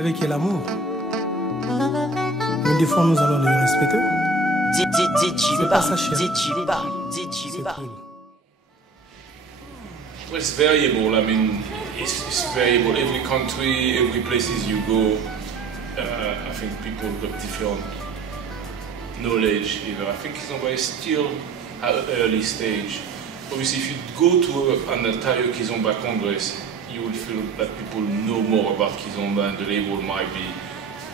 avec l'amour. Mais des fois, nous allons les respecter. C'est pas ça, cher. C'est cool. Well, it's variable. I mean, it's variable. Every country, every places you go, I think people got different knowledge. You know, I think Kizomba is still at an early stage. Obviously, if you go to an entire Kizomba Congress, you will feel that people know more about Kizomba, and the level might be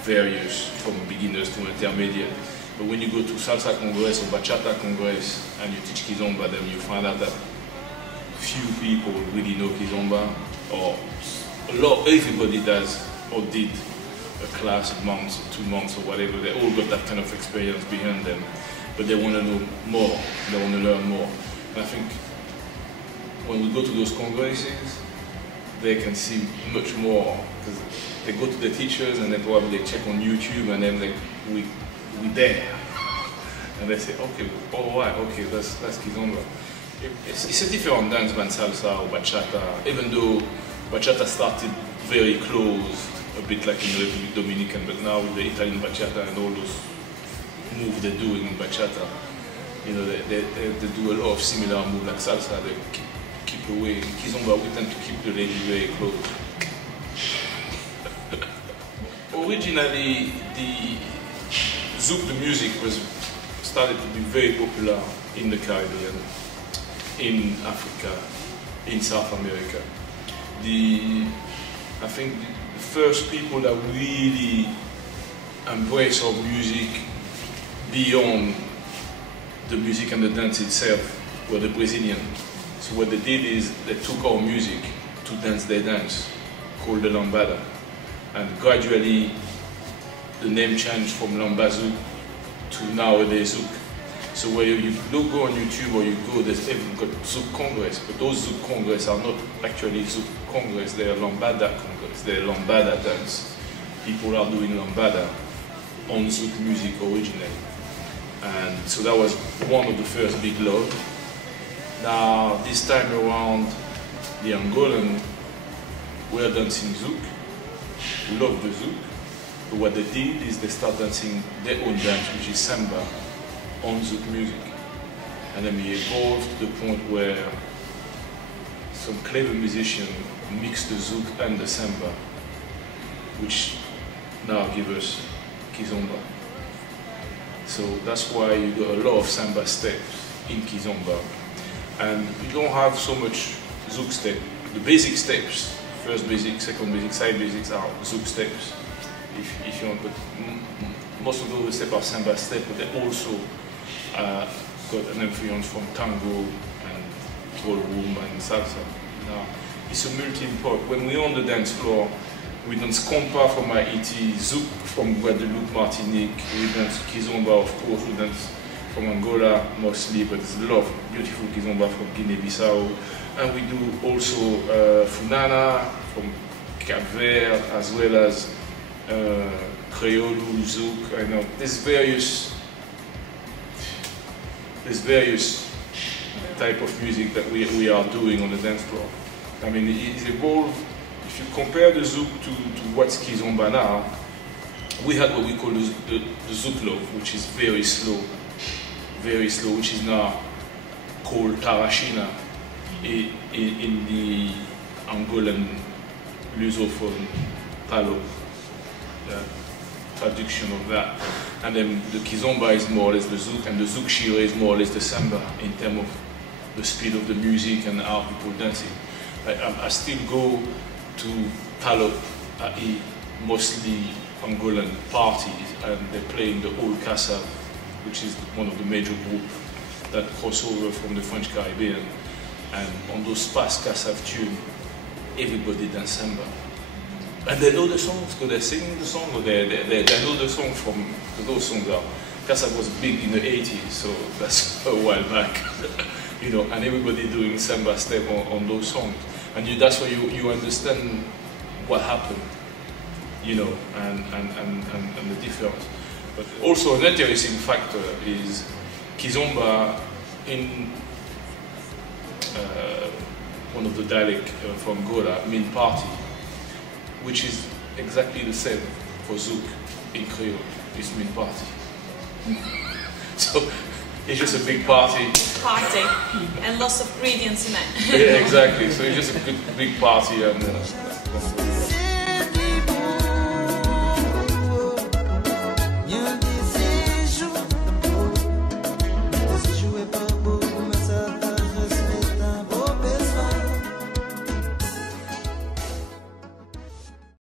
various from beginners to intermediate. But when you go to Salsa Congress or Bachata Congress and you teach Kizomba, then you find out that few people really know Kizomba, or everybody does or did a class, a month, 2 months or whatever. They all got that kind of experience behind them, but they want to know more, they want to learn more. And I think when we go to those congresses, they can see much more, because they go to the teachers and then probably they check on YouTube, and then we there, and they say, okay, all right, okay, that's Kizomba. It's a different dance than salsa or bachata, even though bachata started very close, a bit like in the Republic Dominican, but now with the Italian bachata and all those moves they're doing in bachata, you know, they do a lot of similar moves like salsa. They keep away. In Kizomba, we tend to keep the lady very close. Originally, the zouk, the music, started to be very popular in the Caribbean, in Africa, in South America. I think the first people that really embrace our music beyond the music and the dance itself were the Brazilians. So what they did is they took our music to dance their dance, called the lambada. And gradually the name changed from lamba zouk to nowadays zouk. So where you go on YouTube or you go, there's even got Zouk Congress, but those Zouk Congress are not actually Zouk Congress, they are Lambada Congress, they are Lambada dance. People are doing Lambada on Zouk music originally. And so that was one of the first big love. Now, this time around, the Angolan were dancing Zouk, loved the Zouk, but what they did is they started dancing their own dance, which is Samba, on Zouk music. And then we evolved to the point where some clever musicians mixed the Zouk and the Samba, which now give us Kizomba. So that's why you got a lot of Samba steps in Kizomba. And we don't have so much Zouk steps. The basic steps, first basic, second basic, side basics are Zouk steps, if you want. But most of those steps are Samba steps, but they also got an influence from tango and ballroom and salsa. Now, it's a melting pot. When we're on the dance floor, we dance compa from Haiti, Zouk from Guadeloupe, Martinique, we dance Kizomba, of course, we dance from Angola mostly, but there's a lot of beautiful Kizomba from Guinea-Bissau. And we do also Funana from Cape Verde, as well as Creole, Zouk. I know there's various type of music that we are doing on the dance floor. I mean, it's evolved. If you compare the Zouk to what's Kizomba now, we had what we call the Zouk love, which is very slow, which is now called Tarashina in the Angolan Lusophone Palo, traduction of that. And then the Kizomba is more or less the Zouk, and the Zouk Shirene is more or less the Samba in terms of the speed of the music and how people dancing. I still go to Palop, mostly Angolan parties, and they're playing the old Casa, which is one of the major groups that cross over from the French Caribbean. And on those past Casa tunes, everybody dance Samba. And they know the songs, because they're singing the song, or they know the song from, those songs are, Casa was big in the 80s, so that's a while back, you know, and everybody doing Samba step on those songs. And that's why you understand what happened, you know, and the difference. But also an interesting factor is Kizomba in one of the dialects from Angola, mean party, which is exactly the same for zouk in Creole. It means party. So it's just a big party. Party. And lots of ingredients in it. Yeah, exactly. So it's just a good big party and